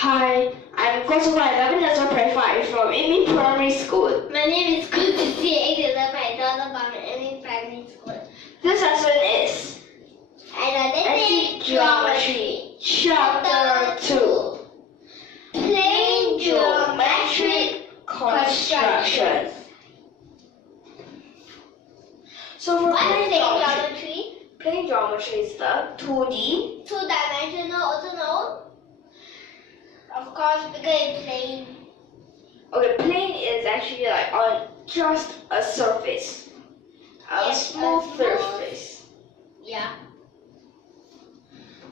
Hi, I'm class 11 Ezra 5 from Amy Primary School. My name is Kutusi Aidila, my daughter from Amy Primary School. This lesson is Analytic Geometry, Chapter 2. Plane Geometric Construction. So for What is plane geometry? plane geometry is the 2D. Two-dimensional, also known. Of course, because it's plane. Okay, plane is actually like on just a surface, a Yes, smooth a smooth- surface. Yeah.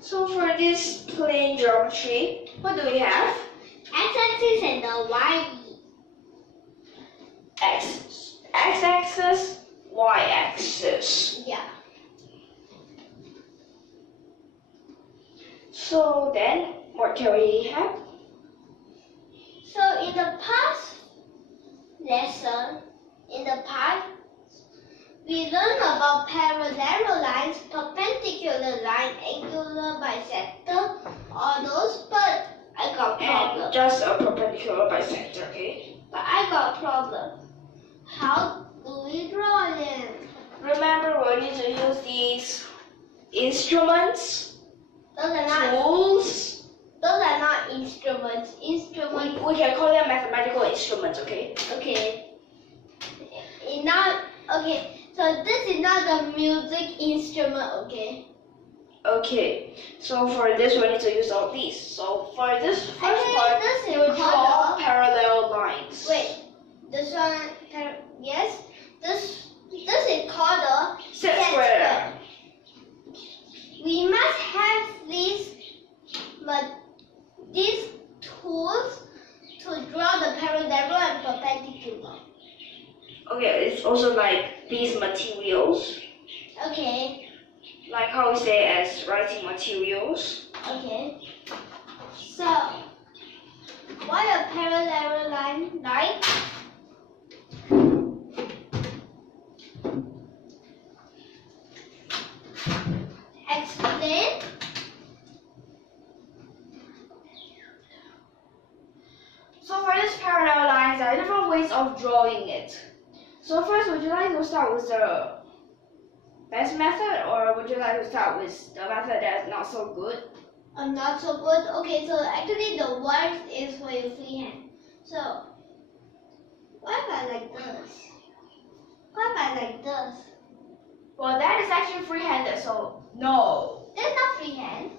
So for this plane geometry, what do we have? X-axis and the Y. X-axis, Y-axis. Yeah. So then, what can we have? So in the past lesson, we learned about parallel lines, perpendicular line, angular bisector, all those, but I got problem. And just a perpendicular bisector, okay? But I got problem. How do we draw them? Remember, we need to use these instruments, Those are not. tools. Those are not instruments. Instruments. We can call them mathematical instruments, okay? Okay. Okay. So this is not a music instrument. Okay. Okay, so for this, we need to use all these. So for this first Actually, part, this is you will draw called parallel lines. Wait, this one, yes, this is called a Set square. We must have these tools to draw the parallel and perpendicular. Okay, it's also like these materials, Okay, like how we say as writing materials. okay. So, what a parallel line like? Explain. So for this parallel lines, there are different ways of drawing it. So first, would you like to start with the best method, or would you like to start with the method that's not so good? Not so good. Okay, so actually the worst is for your free hand. So, what if I like this? What if I like this? Well, that is actually free-handed, so no. That's not free hand.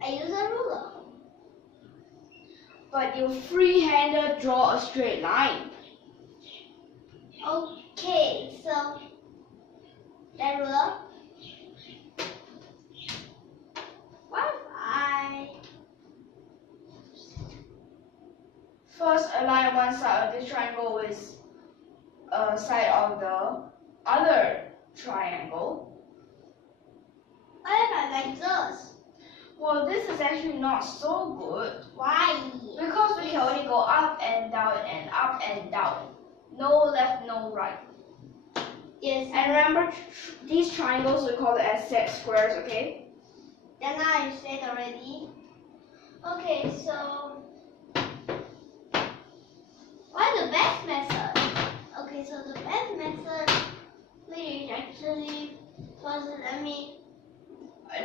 I use a ruler. But you free-handed draw a straight line. Okay, so that ruler. What if I First, align one side of the triangle with a side of the other triangle. what if I like this? Well, this is actually not so good Why? because we can only go up and down and up and down. No left, no right. Yes. And remember, these triangles we call it as set squares, okay? Then I said already. Okay, so what's the best method? Okay, so the best method is actually first let me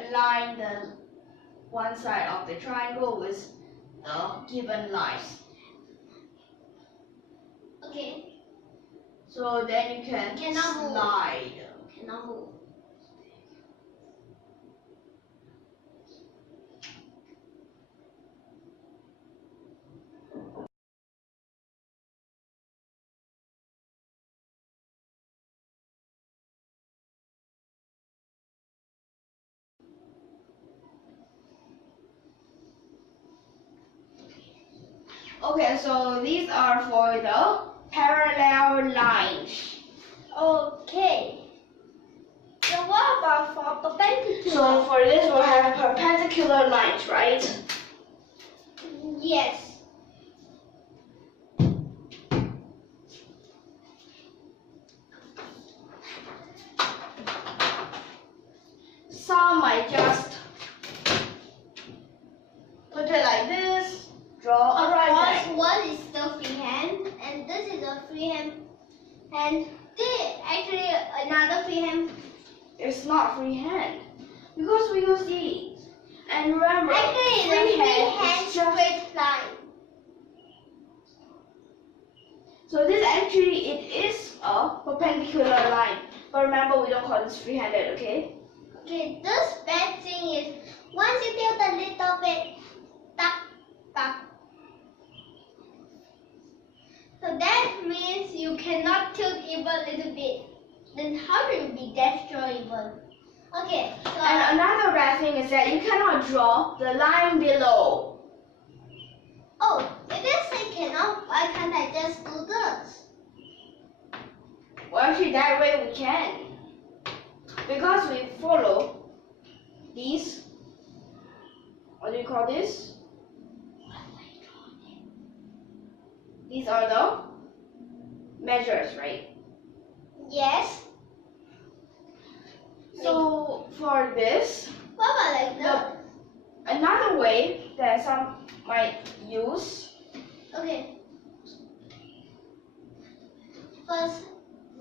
Align the one side of the triangle with the given lines. okay, So then you can Cannot move. slide. cannot move. Okay, so these are for the parallel lines. Okay. So what about for perpendicular? So for this we'll have perpendicular lines, right? Yes. Some might just put it like this. freehand? It's not freehand because we use these. And remember, Actually, the freehand is just. straight line. So this actually it is a perpendicular line. But remember, we don't call this free-handed, okay? Okay, this bad thing is once you tilt a little bit, tap, tap. So that means you cannot tilt even a little bit. Then how do you be destroyable? Okay, so And another bad thing is that you cannot draw the line below. oh, if you say cannot, why can't I just do this? Well, actually, that way we can. Because we follow these, what do you call this? These are the measures, right? Yes. So for this, What about like this? another way that some might use, Okay. First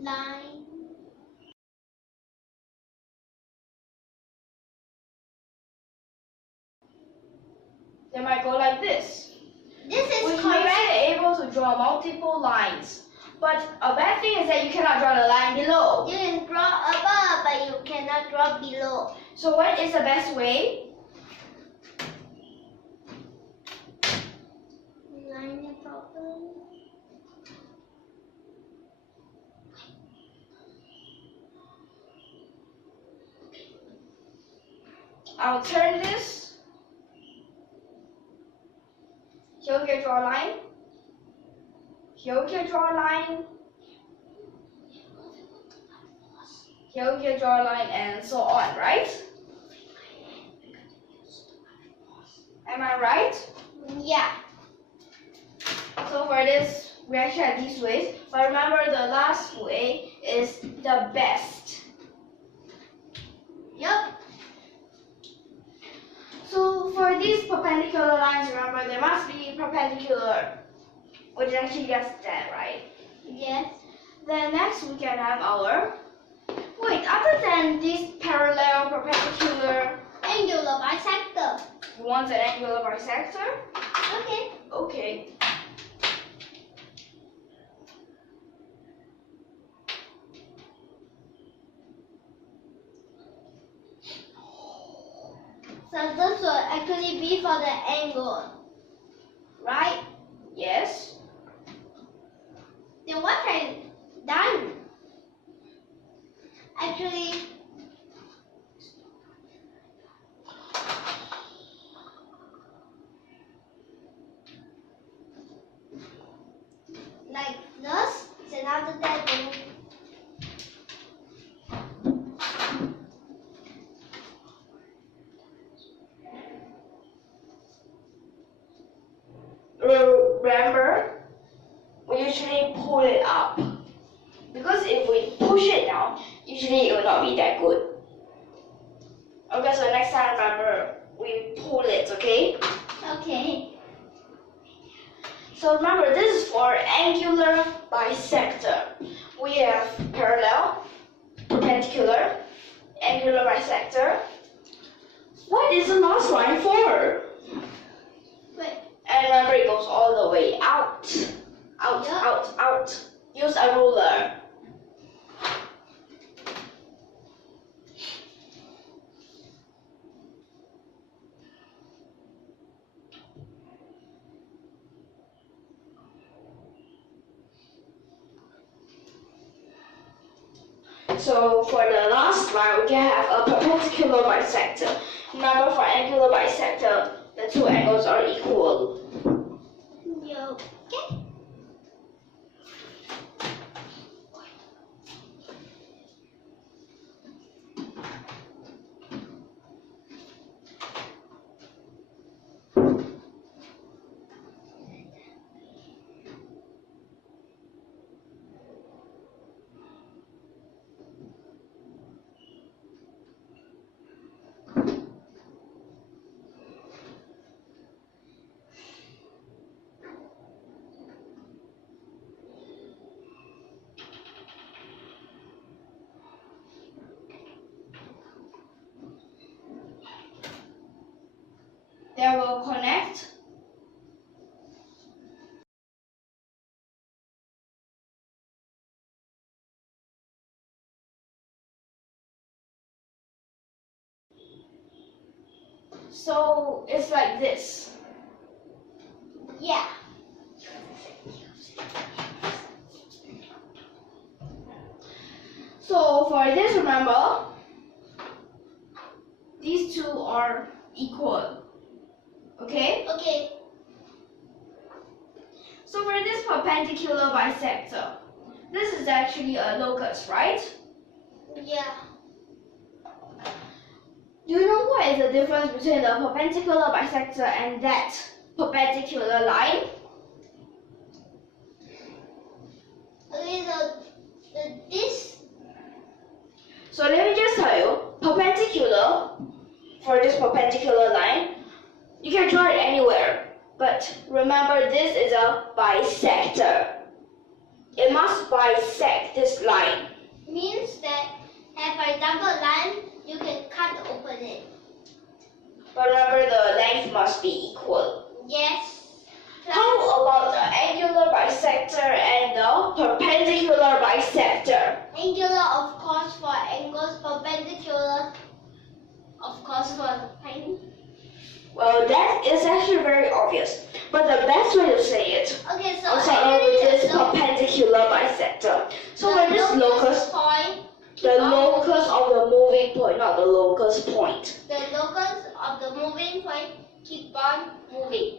line. they might go like this. This is Which makes correct. it able to draw multiple lines. But a bad thing is that you cannot draw the line below. You can draw above, but you cannot draw below. So what is the best way? Line it properly. I'll turn this. Here we can draw a line. Here we can draw a line. Here we can draw a line and so on, right? Am I right? Yeah. So for this, we actually have these ways. But remember, the last way is the best. Yup. So for these perpendicular lines, remember, they must be perpendicular. Which is actually just that, right? Yes. Then next we can have our, wait, other than these parallel, perpendicular, Angular bisector. you want an angular bisector? Okay. Okay. So this will actually be for the angle, right? Yes. Then what I done? Actually, like this. Then after that, then Remember, we usually pull it up. Because if we push it down, usually it will not be that good. Okay, so next time remember, we pull it, okay? okay. So remember, this is for angular bisector. We have parallel, perpendicular, angular bisector. What is the last line for? Wait. And remember, it goes all the way out. Out, Yeah. out, out. Use a ruler. So for the last line, we can have a perpendicular bisector. Remember, for angular bisector, the two angles are equal. You okay? So it's like this. Yeah. So for this, remember, these two are equal. Okay? Okay. So for this perpendicular bisector, this is actually a locus, right? Yeah. Do you know what is the difference between the perpendicular bisector and that perpendicular line? Okay, so this. So let me just tell you, perpendicular, for this perpendicular line, you can draw it anywhere. But remember, this is a bisector. It must bisect this line. Means that, for example, line, you can cut open it. But remember, the length must be equal. Yes. How about the angular bisector and the perpendicular bisector? Angular, of course, for angles. Perpendicular, of course, for line. Well, that is actually very obvious. But the best way to say it, Okay, so I'll start off with actually this perpendicular bisector. So for this locus, point, the locus of the moving point, not the locus point. the locus of the moving point keep on moving.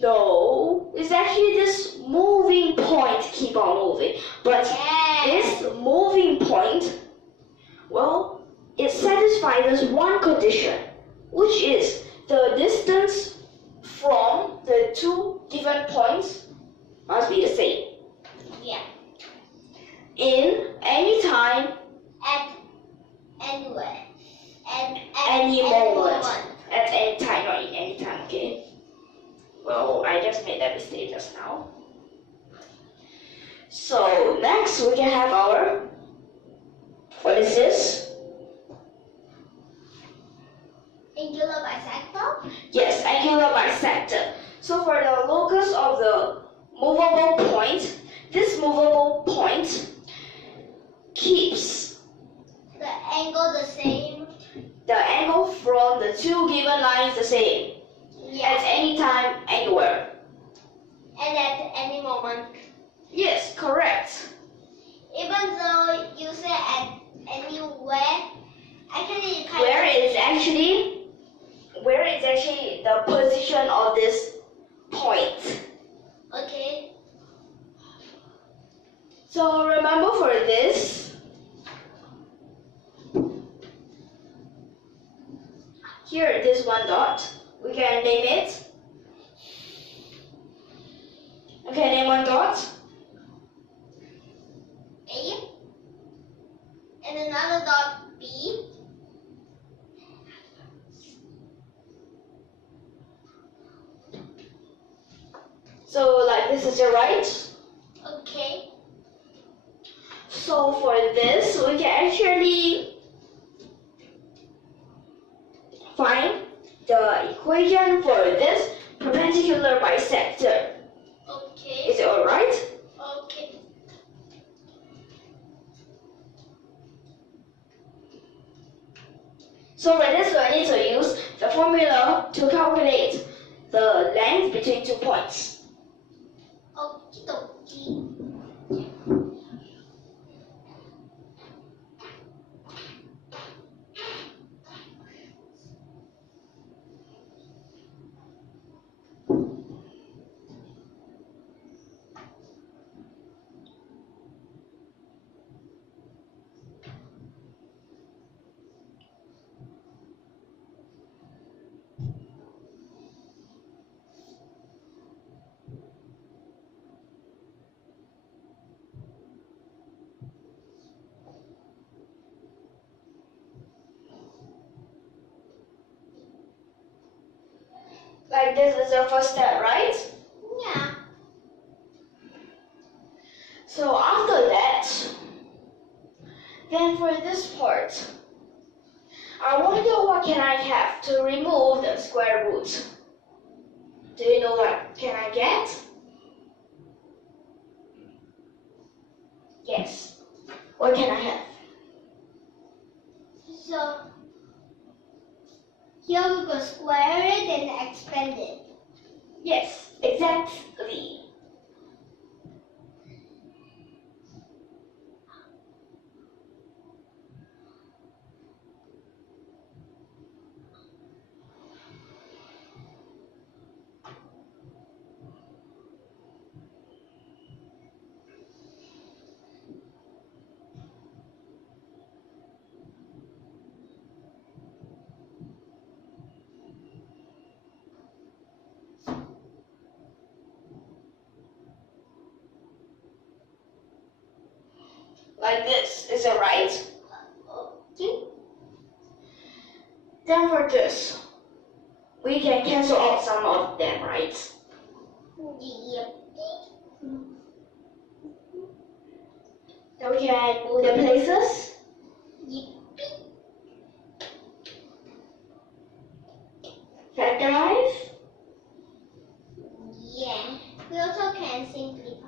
No, it's actually this moving point keep on moving. But Yes. this moving point, well, it satisfies one condition, which is the distance from the two given points must be the same. Yeah. In any time, At anywhere. And at any moment. At any time, not in any time, okay? Well, I just made that mistake just now. So next we can have our, what is this? Angular bisector. Yes, angular bisector. So for the locus of the movable point, this movable point keeps The angle the same. the angle from the two given lines the same at Yes. any time, anywhere. And at any moment. Yes, correct. Even though you say at anywhere, actually you can't. Where is actually the position of this point? Okay. So remember for this, here this one dot, we can name it. Okay, name one dot. A. And another dot B. So like this is your right. Okay. So for this, we can actually find the equation for this perpendicular bisector. Okay. Is it alright? Okay. So for this, we need to use the formula to calculate the length between 2 points. Okie dokie. Like this is the first step, right? Yeah. So after that, then for this part, I wonder what can I have to remove the square root. Do you know what can I get? Yes. What can I have? So Here we go square it and expand it. Yes, exactly. Like this, is it right? Okay. Then for this, we can cancel out some of them, right? Yep. Then we can move the places. Yep. Factorize. Yeah. We also can simplify.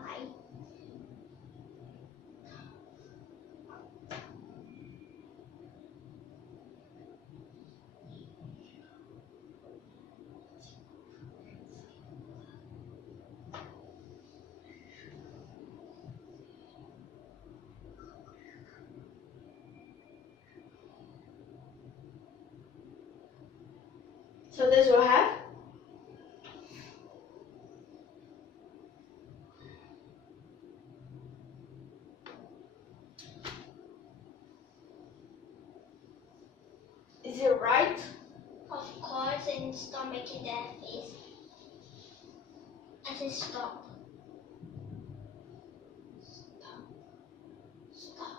So this will have is it right? Of course, and stop making that face. I said stop. Stop. Stop.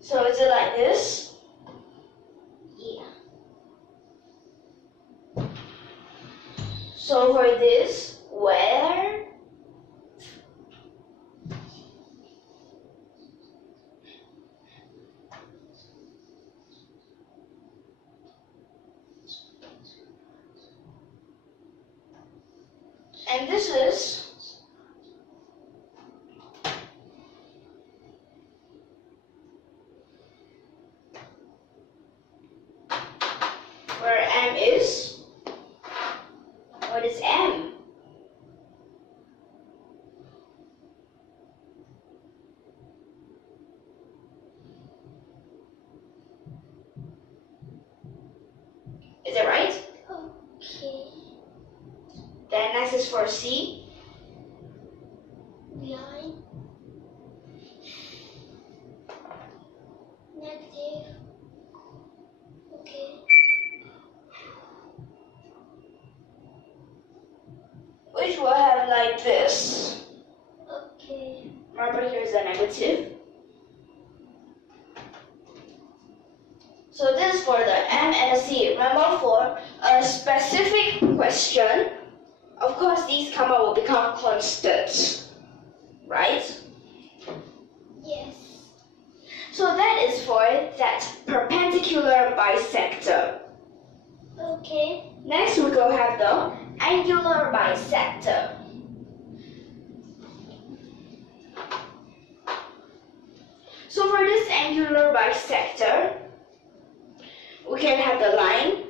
So is it like this? Yeah. So for this, where? And this is where M is. What is M? Is it right? Okay. Then next is for C. Behind. Negative. Okay. Which will have like this. Okay. Remember, here's a negative. So this is for the M and the C. Remember, for a specific question, of course, these comma will become constants, right? Yes. So that is for that perpendicular bisector. Okay. Next, we go have the angular bisector. So for this angular bisector, we can have the line.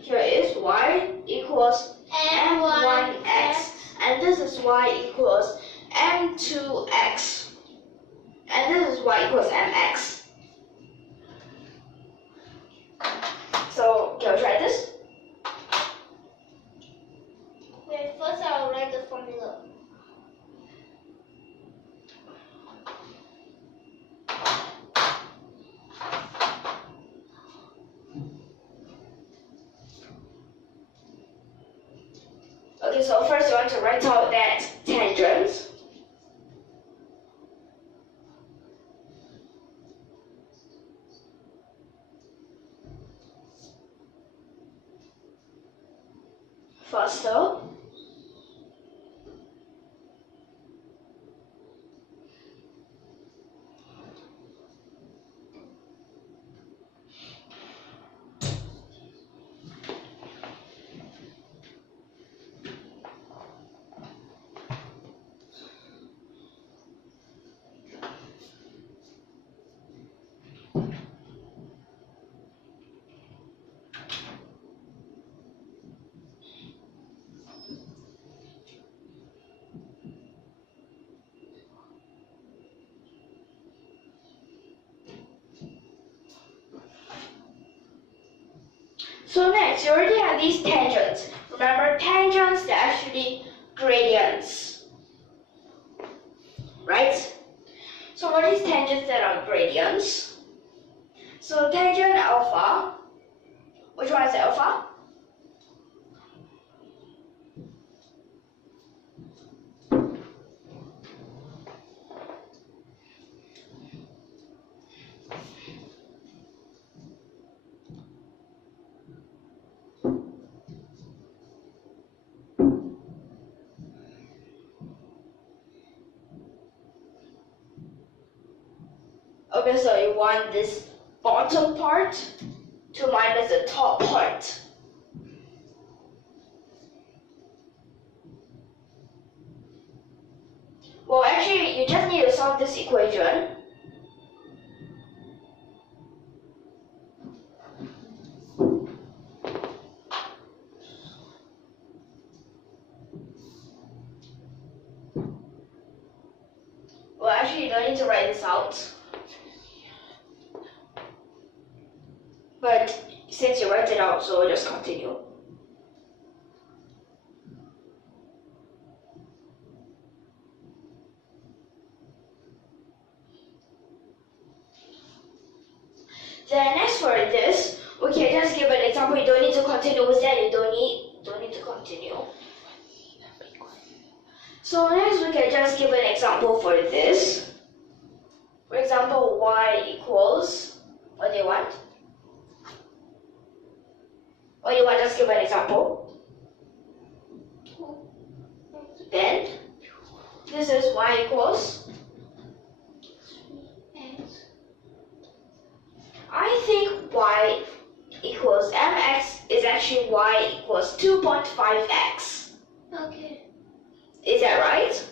Here is y equals m1x, and this is y equals m2x, and this is y equals mx. So can we try this? Wait, first I'll write the formula. Okay, so first you want to write out that tangent. next, you already have these tangents. Remember, tangents, they're actually gradients. Right? So what are these tangents that are gradients? So tangent alpha, which one is alpha? Okay, so you want this bottom part to minus the top part. Well, actually, you just need to solve this equation. Well, actually, you don't need to write this out. But since you write it out, so we'll just continue. Then next for this, we can just give an example. You don't need to continue with that. You don't need to continue. So next we can just give an example for this. For example, y equals, what do you want? Or you want to just give an example? Then, this is y equals. I think y equals mx is actually y equals 2.5x. Okay. Is that right?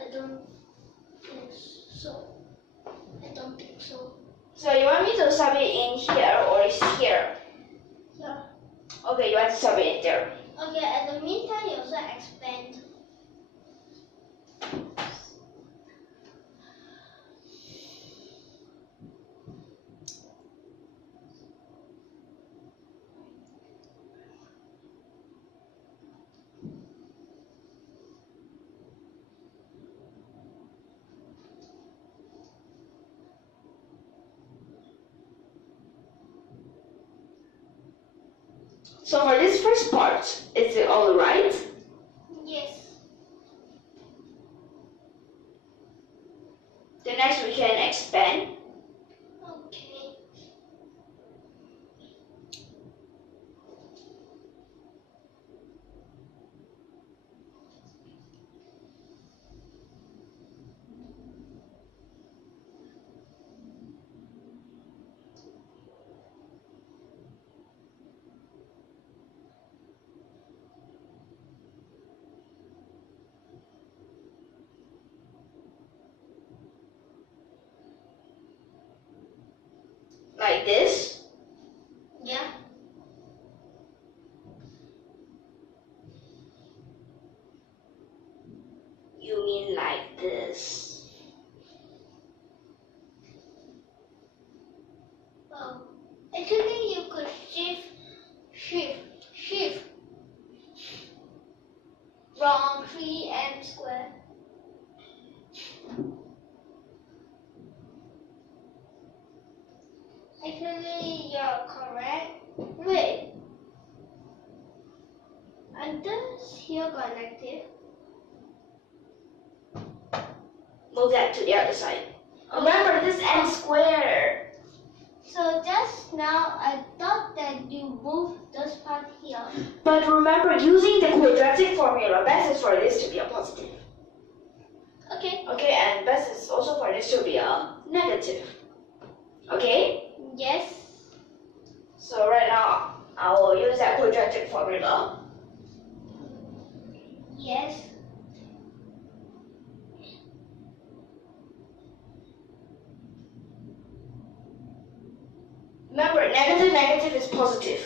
I don't think so. I don't think so. So you want me to sub it in here or is here? Yeah. Okay, you want to sub it in there. Okay, at the meantime, you also expand. So for this first part, is it all right? Yes. The next we can expand. Okay. Like this. Yeah. You mean like this. Oh. Actually, you could shift from 3m squared. Actually, you're correct. Wait. And this here got negative. Move that to the other side. Remember this m squared. So just now, I thought that you moved this part here. But remember, using the quadratic formula, best is for this to be a positive. Okay. Okay, and best is also for this to be a negative. Okay? Yes. So right now, I will use that quadratic formula. Yes. Remember, negative is positive.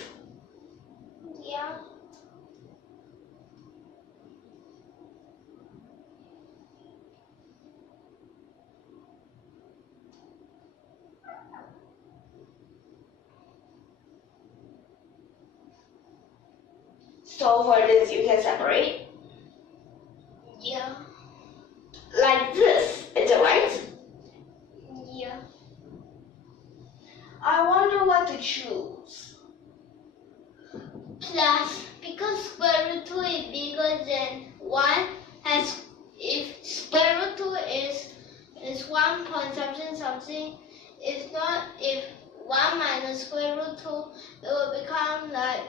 Yeah. So for this, you can separate Yeah. like this. Is it right? Yeah. I wonder what to choose. Plus, because square root 2 is bigger than 1, if square root 2 is 1 point something something, it's not, if 1 minus square root 2, it will become like,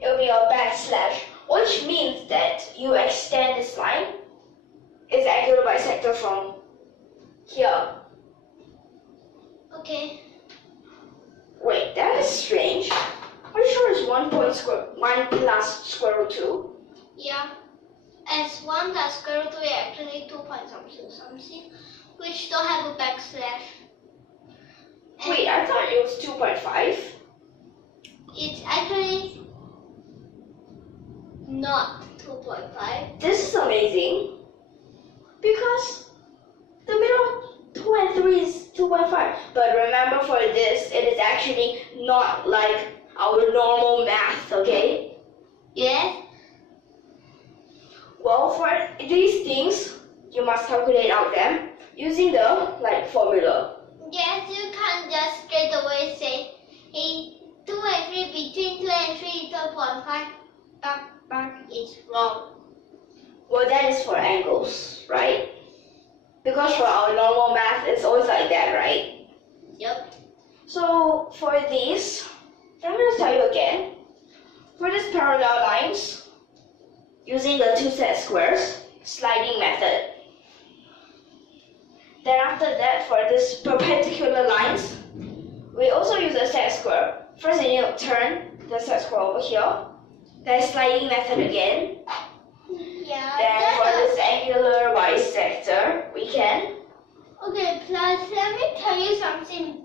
It will be a backslash, which means that you extend this line. It's angular bisector from here. okay, Wait, that is strange. Are you sure it's 1 plus square root 2? yeah. As 1 plus square root 2 is actually 2 point something something, which don't have a backslash. And Wait, I thought it was 2.5. it's actually not 2.5. This is amazing. Because the middle 2 and 3 is 2.5. But remember, for this, it is actually not like our normal math, okay? Yes. Well, for these things, you must calculate out them using the formula. Yes, you can't just straight away say, hey, 2 and 3 between 2 and 3 is 2.5. It's wrong. Well, that is for angles, right? Because for our normal math, it's always like that, right? Yep. So for these, I'm going to tell you again. For these parallel lines, using the two set squares sliding method. Then after that, for these perpendicular lines, we also use a set square. First, you need to turn the set square over here. Then sliding method again. Yeah. Then for this angular bisector, we can. Okay, plus let me tell you something.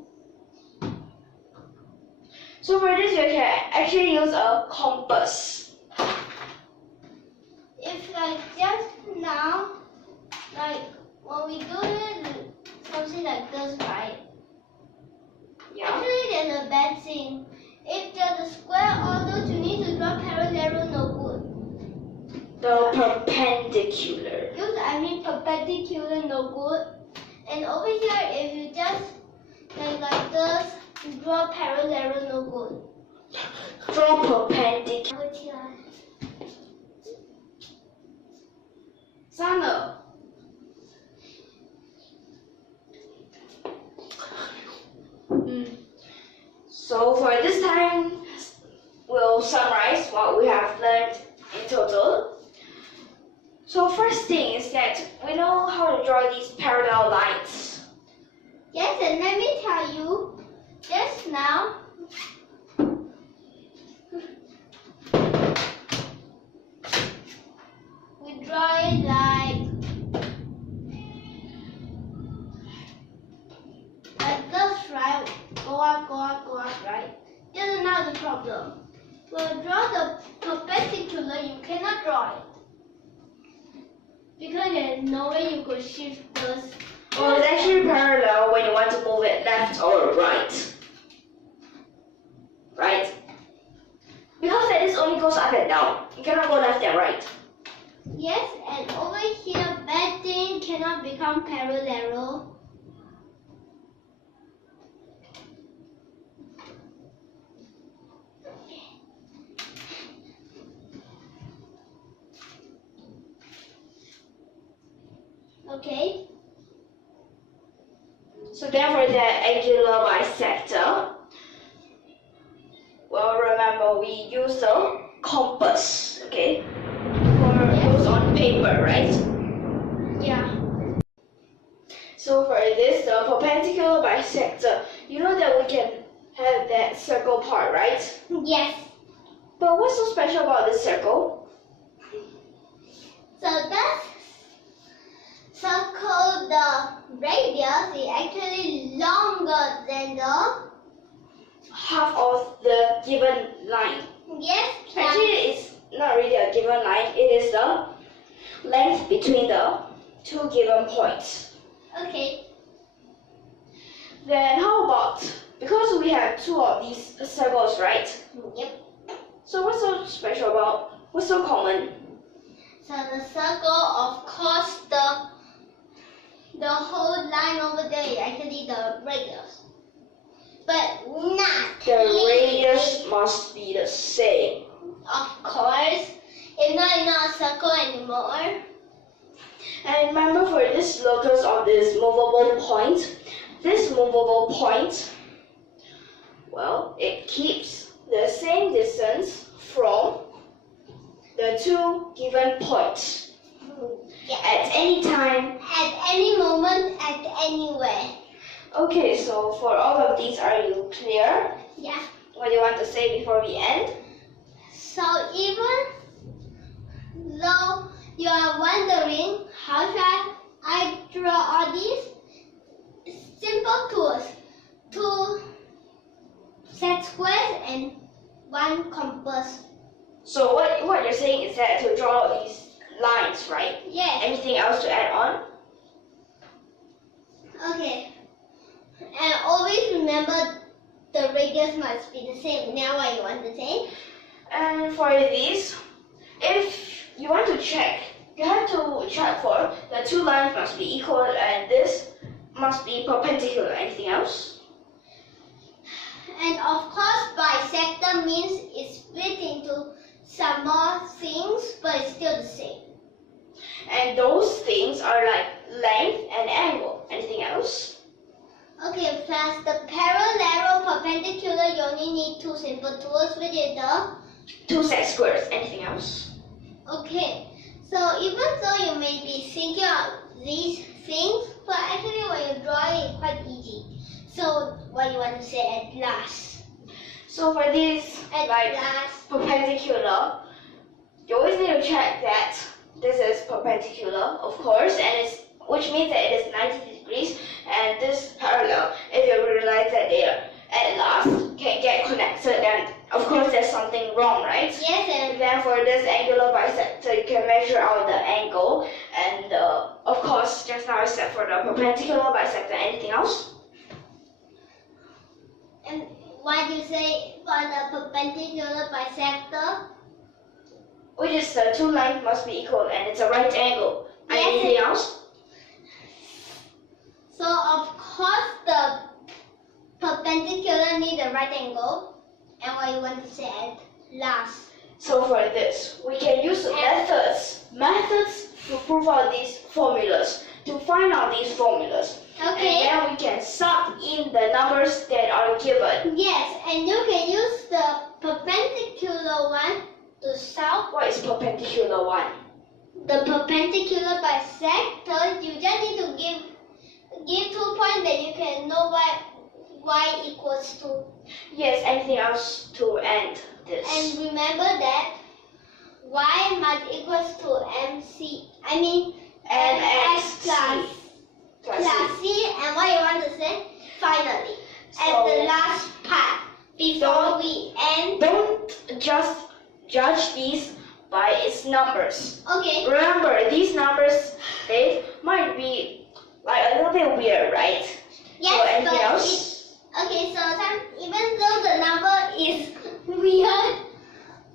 So for this, you can actually use a compass. If like just now, like when we do it, something like this, right? Yeah. Actually, there's a bad thing. If there's a square, all those you need to draw parallel, no good. The perpendicular. Because I mean perpendicular, no good. And over here, if you just like this, you draw parallel, no good. Draw perpendicular. Over here. Sana. So for this time, we'll summarize what we have learned in total. So first thing is that we know how to draw these parallel lines. Yes, and let me tell you, just now, we draw it like this, right? Go up, right? This is not the problem. We'll draw the perpendicular, you cannot draw it. Because there's no way you could shift this. Well, it's actually parallel when you want to move it left or right. Right? Because this only goes up and down. You cannot go left and right. Yes, and over here, bad thing cannot become parallel. Okay. So then for the angular bisector, well, remember we use the compass, okay? For those on paper, right? Yeah. So for this, the perpendicular bisector, you know that we can have that circle part, right? Yes. But what's so special about this circle? So that circle, the radius is actually longer than the Half of the given line. yes. Actually, it's not really a given line. It is the length between the two given points. Okay. Then how about, because we have two of these circles, right? Yep. So what's so special about? What's so common? So the circle, of course, the whole line over there is actually the radius. But not The radius must be the same. Of course. If not, it's not a circle anymore. And remember, for this locus of this movable point, well, it keeps the same distance from the two given points Yes. at any time. At any moment, at anywhere. Okay, so for all of these, are you clear? Yeah. What do you want to say before we end? So even though you are wondering how should I draw all these simple tools, 2 set squares and 1 compass. So what you're saying is that to draw these lines, right? Yes. Anything else to add on? Okay. And always remember the radius must be the same. Now what you want to say? And for these, if you want to check, you have to check for the two lines must be equal and this must be perpendicular. Anything else? And of course, bisector means it's split into some more things, but it's still the same. And those things are like length and angle. Anything else? Okay, plus the parallel perpendicular, you only need 2 simple tools, which is the... 2 set squares. Anything else? Okay, so even though you may be thinking of these things, but actually when you draw it, it's quite easy. So what you want to say at last? So for these At like last. perpendicular, you always need to check that this is perpendicular, of course, and which means that it is 90 degrees, and this parallel. If you realize that they are at last can get connected, then of course there's something wrong, right? Yes, And then for this angular bisector, you can measure out the angle, and of course, just now I said for the perpendicular bisector. Anything else? and what do you say for the perpendicular bisector? Which is the two lines must be equal, and it's a right angle. Yes. Anything else? So of course the perpendicular need a right angle, and what you want to say at last? So for this, we can use methods to prove out these formulas, to find out these formulas. Okay. And then we can sub in the numbers that are given. Yes, and you can use the perpendicular one to solve What is perpendicular one? the perpendicular bisector. You just need to give 2 points that you can know what y equals to. Yes, anything else to end this? And remember that y must equals to mx plus c. And what you want to say? Finally, at So- the last part, before we end. Don't just judge these by its numbers. Okay. Remember, these numbers, they might be like a little bit weird, right? Yes, So anything but else? okay, so even though the number is weird,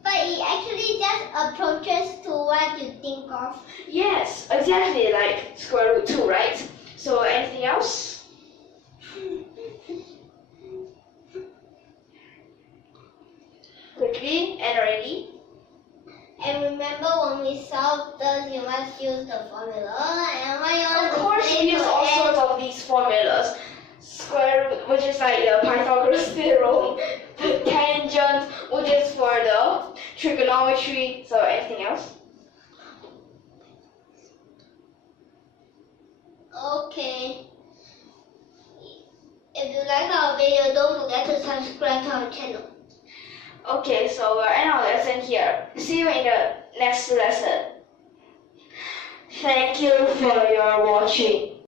but it actually just approaches to what you think of. Yes, exactly, like square root 2, right? So anything else? Quickly and ready. And remember, when we solve those, you must use the formula. And when you want Of course, to we use all sorts of these formulas. Square root, which is like the Pythagoras theorem. The tangent, which is for the trigonometry. So anything else? Okay. If you like our video, don't forget to subscribe to our channel. Okay, so we'll end our lesson here. See you in the next lesson. Thank you for your watching.